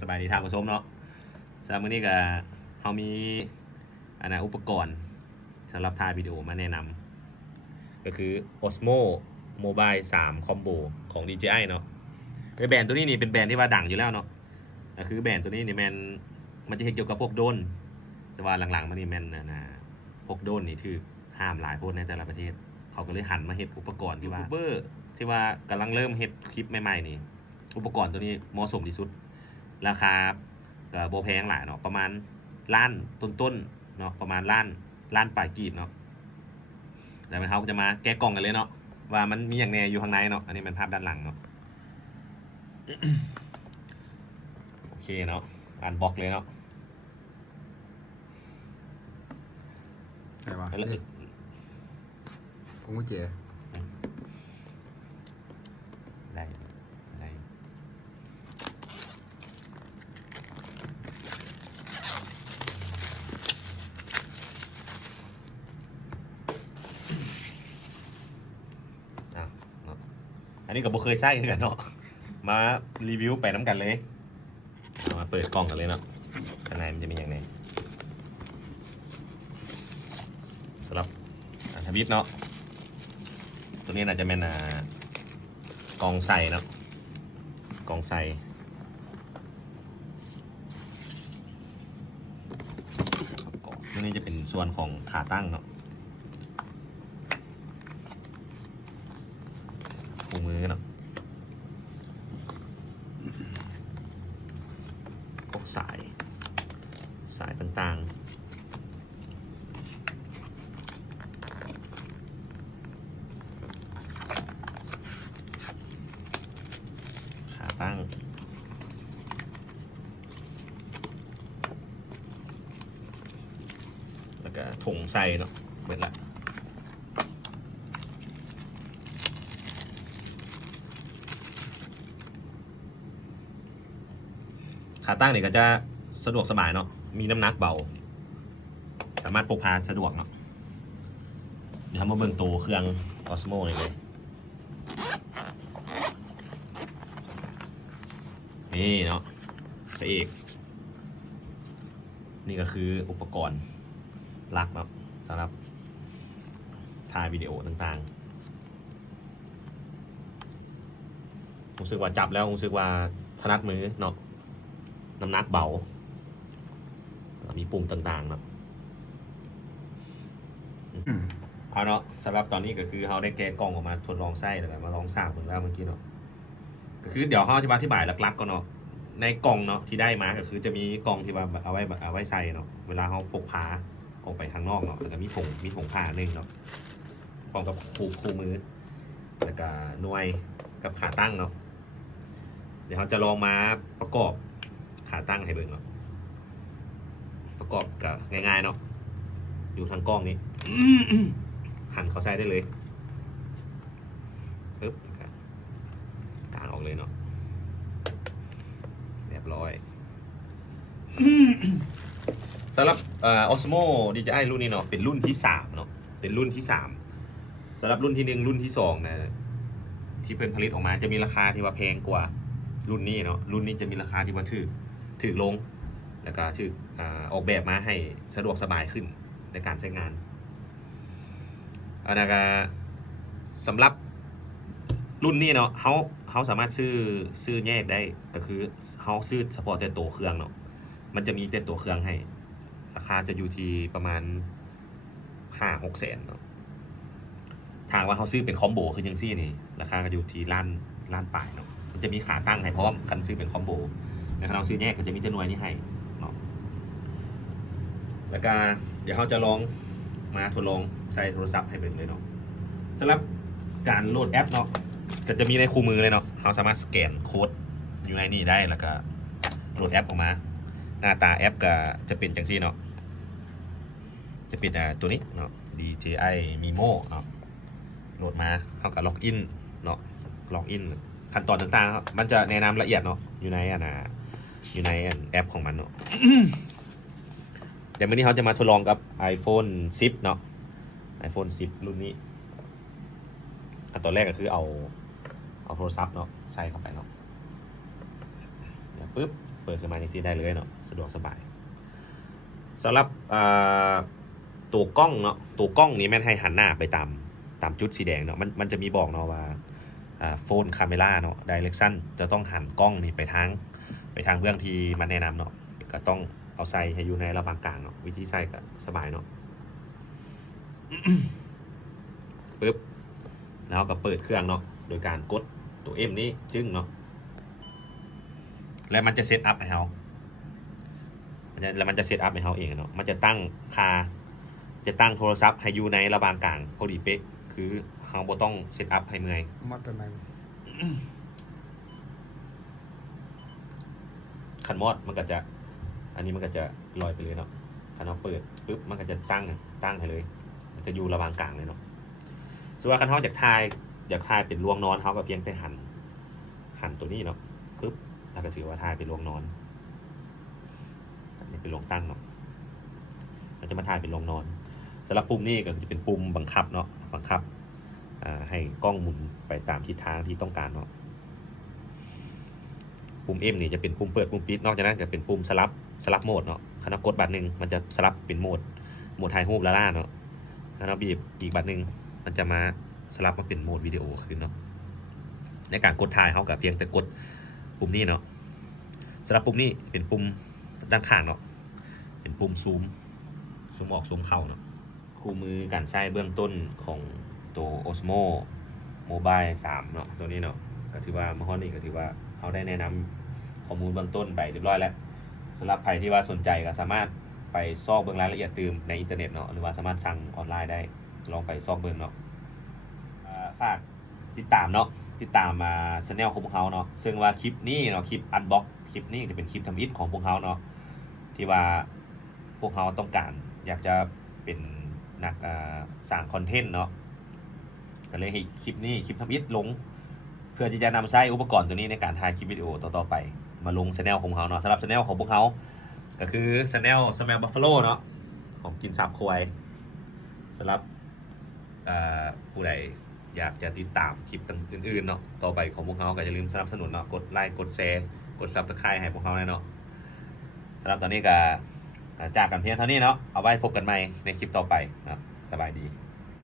สบายดีท่านผู้ชมเนาะสำหรับมื้อนี้ก็เขามีอุปกรณ์สำหรับถ่ายวิดีโอมาแนะนำก็คือ Osmo Mobile 3 Combo ของ DJI เนาะแบรนด์ตัวนี้นี่เป็นแบรนด์ที่ว่าดังอยู่แล้วเนาะก็คือแบรนด์ตัวนี้นี่มันจะเกี่ยวกับพวกโดรนแต่ว่าหลังๆมานี่พวกโดรนนี่ถือห้ามหลายโพสในแต่ละประเทศเขาก็เลยหันมาเฮ็ดอุปกรณ์ที่ว่ากำลังเริ่มเฮ็ดคลิปใหม่ๆนี่อุปกรณ์ตัวนี้เหมาะสมที่สุดราคาก็บ่แพงหลายเนาะประมาณล้านต้นๆเนาะประมาณล้านปลายกีบเนาะแล้วเขาก็จะมาแกะกล่องกันเลยเนาะว่ามันมีอย่างแน่อยู่ข้างในเนาะอันนี้เป็นภาพด้านหลังเนาะ โอเคเนาะอ่านบล็อกเลยเนาะ ไหนวะนี่ผมกุญแจได้เนาะอันนี้ก็บ่เคยใส่เหมือนกันเนาะมารีวิวไปน้ำกันเลยมาเปิดกล่องกันเลยเนาะข้างในมันจะมีอย่างไรสำหรับทวิตเนาะตัวนี้น่าจะเป็นกล่องใส่เนาะกล่องใส่ตัวนี้จะเป็นส่วนของขาตั้งเนาะคู่มือเนาะพวกสายต่างๆขาตั้งแล้วก็ถุงใส่เนาะเบิดละขาตั้งเนี่ยก็จะสะดวกสบายเนาะมีน้ำหนักเบาสามารถพกพาสะดวกเนาะเดี๋ยวทำมาเบิ่งตัวเครื่อง Osmo เลยนี่เนาะพระเอกนี่ก็คืออุปกรณ์หลักเนาะสำหรับถ่ายวิดีโอต่างๆรู้สึกว่าจับแล้วรู้สึกว่าถนัดมือเนาะน้ำหนักเบามีปุ่มต่างๆเนาะเอาเนาะสำหรับตอนนี้ก็คือเขาได้แกะกล่องออกมาทดลองไส้แล้วมาลองสร้างเหมือนแล้วเมื่อกี้เนาะก็คือเดี๋ยวเขาจะอธิบายหลักๆก่อนเนาะในกล่องเนาะที่ได้มาก็คือจะมีกล่องที่ว่าเอาไว้ใส่เนาะเวลาเขาพกพาออกไปข้างนอกเนาะแล้วก็มีถุงผ้าหนึ่งเนาะพร้อมกับคู่มือแล้วก็หน่วยกับขาตั้งเนาะเดี๋ยวเขาจะลองมาประกอบขาตั้งให้เบิ่งเนาะประกอบกับง่ายๆเนาะอยู่ทางกล้องนี้ หันเขาใช้ได้เลยปึ๊บกางออกเลยเนาะเรียบร้อยสำหรับOsmo DJI รุ่นนี้เนาะเป็นรุ่นที่3เนาะเป็นรุ่นที่3สำหรับรุ่นที่1รุ่นที่2นะที่เพิ่นผลิตออกมาจะมีราคาที่ว่าแพงกว่ารุ่นนี้เนาะรุ่นนี้จะมีราคาที่ว่าถูกลงแล้วก็ถูกออกแบบมาให้สะดวกสบายขึ้นในการใช้งานอันนั้นก็สำหรับรุ่นนี้เนาะเขาสามารถซื้อแยกได้ก็คือเขาซื้อเฉพาะแต่ตัวเครื่องเนาะมันจะมีแต่ตัวเครื่องให้ราคาจะอยู่ที่ประมาณ 5-6 แสนเนาะทางว่าเขาซื้อเป็นคอมโบคือยังซี่นี่ราคาก็อยู่ที่ล้านปลายเนาะมันจะมีขาตั้งให้พร้อมคันซื้อเป็นคอมโบแต่คันเราซื้อแยกก็จะมีแต่หน่วยนี้ให้เนาะแล้วก็เดี๋ยวเขาจะลองมาทดลองใส่โทรศัพท์ให้เป็นเลยเนาะสำหรับการโหลดแอปเนาะก็จะมีในคู่มือเลยเนาะเราสามารถสแกนโค้ดอยู่ในนี่ได้แล้วก็โหลดแอปออกมาหน้าตาแอปก็จะเป็นจังซี่เนาะจะเป็นตัวนี้เนาะ DJI Mimo เนาะโหลดมาเข้ากับล็อกอินเนาะล็อกอินขั้นตอนต่างๆมันจะแนะนำละเอียดเนาะอยู่ในแอปของมันเนาะ เดี๋ยววันนี้เขาจะมาทดลองกับ iPhone 10 เนาะ iPhone 10 รุ่นนี้ตอนแรกก็คือเอาโทรศัพท์เนาะใส่เข้าไปเนาะเดี๋ยวปึ๊บ เปิดขึ้นมาอย่างนี้ได้เลยเนาะสะดวกสบายสำหรับตัวกล้องเนาะตัวกล้องนี้แม่นให้หันหน้าไปตามจุดสีแดงเนาะมันจะมีบอกเนาะว่าโฟนคาเมล่าเนาะไดเรกชันจะต้องหันกล้องนี่ไปทางเบื้องที่มันแนะนำเนาะก็ต้องเอาใส่ให้อยู่ในระหว่างกลางเนาะวิธีใส่ก็สบายเนาะ ปึ๊บแล้วก็เปิดเครื่องเนาะโดยการกดตัว M นี้จึ้งเนาะแล้วมันจะเซตอัพให้เราแล้วมันจะเซตอัพให้เราเองเนาะมันจะตั้งโทรศัพท์ให้อยู่ในระหว่างกลางพอดีเป๊ะคือเราบ่ต้องเซตอัพให้เมื่อย มอดเป็นไง คันมอดมันก็จะอันนี้มันก็จะลอยไปเลยเนาะคันเราเปิดปึ๊บมันก็จะตั้งให้เลยมันจะอยู่ระหว่างกลางเลยเนาะส่วนว่าคันเราอยากถ่ายเป็นรวงนอนเขาก็เพียงแต่หันตัวนี้เนาะปึ๊บแล้วก็ถือว่าถ่ายเป็นรวงนอนอันนี้เป็นรวงตั้งเนาะเราจะมาถ่ายเป็นรวงนอนสำหรับปุ่มนี้ก็จะเป็นปุ่มบังคับเนาะบังคับให้กล้องหมุนไปตามทิศทางที่ต้องการเนาะปุ่ม M นี่จะเป็นปุ่มเปิดปุ่มปิดนอกจากนั้นก็เป็นปุ่มสลับโหมดเนาะคันเรากดบัตรหนึ่งมันจะสลับเป็นโหมดถ่ายรูปล่าเนาะคันเราบีบอีกบัตรหนึ่งมันจะมาสลับมาเป็นโหมดวิดีโอขึ้นเนาะในการกดถ่ายเขากับเพียงแต่กดปุ่มนี้เนาะสำหรับปุ่มนี้เป็นปุ่มด้านข้างเนาะเป็นปุ่มซูมออกซูมเข้าเนาะคู่มือการใช้เบื้องต้นของตัว Osmo Mobile 3เนาะตัวนี้เนาะก็ถือว่าเมื่อนี้ก็ถือว่าเขาได้แนะนำข้อมูลเบื้องต้นไปเรียบร้อยแล้วสำหรับใครที่ว่าสนใจก็สามารถไปซอกเบื้องรายละเอียดตื่มในอินเทอร์เน็ตเนาะหรือว่าสามารถสั่งออนไลน์ได้ลองไปซอกเบื้องเนาะฝากติดตามมาchannel ของพวกเขาเนาะซึ่งว่าคลิปนี้เนาะคลิปอันบ็อกคลิปนี้จะเป็นคลิปทำอิฐของพวกเขาเนาะที่ว่าพวกเขาต้องการอยากจะเป็นนักสร้างคอนเทนต์เนาะก็เลยให้คลิปนี้คลิปทำอิฐลงเพื่อที่จะนำใช้อุปกรณ์ตัวนี้ในการถ่ายคลิปวิดีโอต่อๆไปมาลงchannel ของเขาเนาะสำหรับchannelของพวกเขาก็คือchannel Smell Buffalo เนาะของกินสาบควายสำหรับผู้ใดอยากจะติดตามคลิปอื่นๆเนาะต่อไปของพวกเขาก็อย่าลืมสนับสนุนเนาะกดไลค์กดแชร์กด Subscribe ให้พวกเขาเนาะสำหรับตอนนี้ก็จากกันเพียงเท่านี้เนาะเอาไว้พบกันใหม่ในคลิปต่อไปนะสบายดี